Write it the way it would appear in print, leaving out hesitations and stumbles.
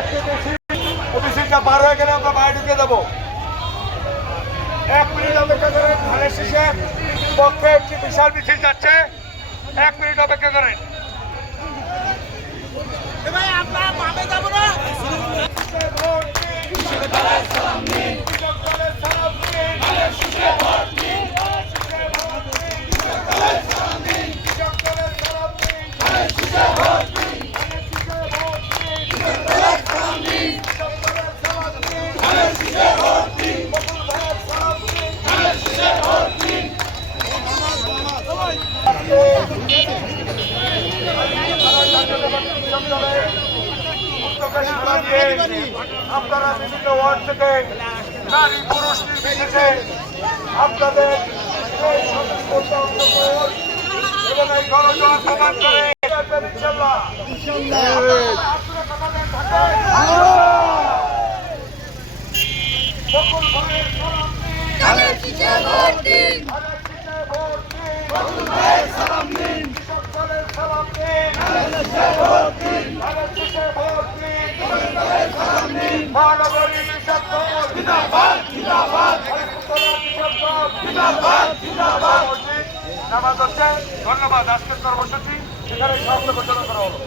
একটি মিছিলটা পার হয়ে গেলে আমরা বাইরে ঢুকে দেবো। 1 মিনিট অপেক্ষা করেন। ধানের শীষের পক্ষে একটি বিশাল মিছিল যাচ্ছে, 1 মিনিট অপেক্ষা করেন। আপনারা বিভিন্ন ওয়ার্ড থেকে নারী পুরুষ নির্বিশেষে আপনাদের এবং এই গণজোয়ার প্রমাণ করে ইনশাআল্লাহ বকুল ভাইয়ের সালাম দিন, ধানের শীষে ভোট দিন, বকুল ভাইয়ের সালাম দিন, কৃষক দলের সালাম দিন, ধানের শীষে ভোট দিন, ধানের শীষে ভোট দিন, বকুল ভাইয়ের সালাম দিন, মহানগরী কৃষক দল জিন্দাবাদ জিন্দাবাদ, হরিপুতলা কৃষক দল জিন্দাবাদ জিন্দাবাদ। নামাজ হচ্ছে। ধন্যবাদ। আজকের কর্মসূচি এখানে সমাপ্ত ঘোষণা করা হলো।